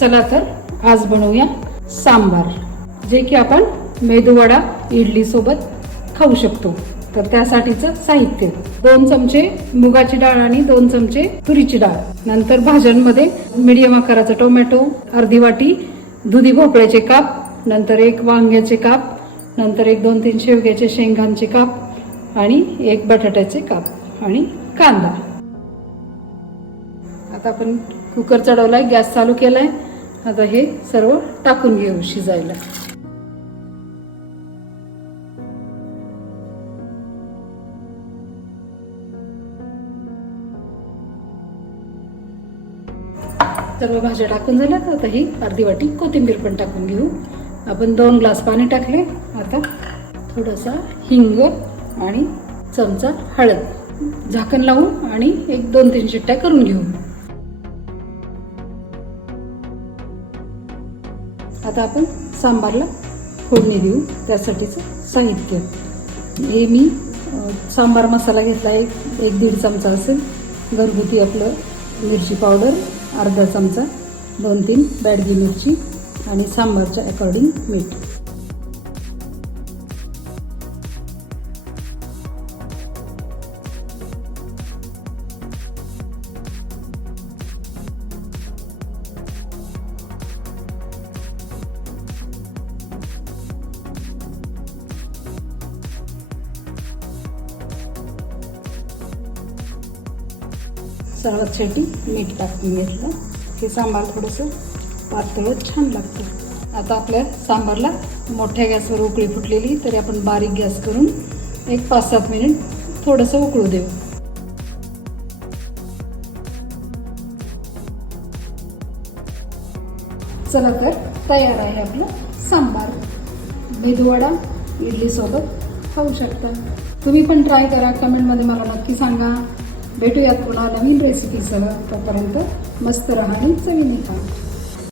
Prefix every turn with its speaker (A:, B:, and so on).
A: चला तर आज बनवूया सांबार जे की आपण मेदूवडा इडली सोबत खाऊ शकतो. तर त्यासाठीचं साहित्य दोन चमचे मुगाची डाळ आणि दोन चमचे तुरीची डाळ. नंतर भाज्यांमध्ये मिडियम आकाराचा टोमॅटो अर्धी वाटी दुधी भोपळ्याचे काप नंतर एक वांग्याचे काप नंतर एक दोन तीन शेवग्याचे शेंगांचे काप आणि एक बटाट्याचे काप आणि कांदा. आता आपण कुकर चढवलाय गॅस चालू केलाय. आता हे सर्व टाकून घेऊ शिजायला. सर्व भाज्या टाकून झाल्या तर आता ही अर्धी वाटी कोथिंबीर पण टाकून घेऊ. आपण दोन ग्लास पाणी टाकले. आता थोडासा हिंग आणि चमचा हळद झाकण लावू आणि एक दोन तीन शिट्ट्या करून घेऊ. आता आपण सांबारला फोडणी देऊ. त्यासाठीचं साहित्य. हे मी सांबार मसाला घेतला. एक एक दीड चमचा असेल घरगुती आपलं मिरची पावडर अर्धा चमचा दोन तीन बॅडगी मिरची आणि सांबारच्या अकॉर्डिंग मीठ. सर्वात मीठ टाकून घेतलं. हे सांबार थोडंसं पातळ छान लागतं. आता आपल्या सांबारला मोठ्या गॅसवर उकळी फुटलेली तरी आपण बारीक गॅस करून एक पाच सात मिनिट थोडंसं उकळू देऊ. चला तर तयार आहे आपलं सांबार. मेदूवडा इडलीसोबत खाऊ शकता. तुम्ही पण ट्राय करा. कमेंटमध्ये मला नक्की सांगा. भेटूयात पुन्हा नवीन रेसिपीसह तोपर्यंत मस्त राहा आणि चवीने खा.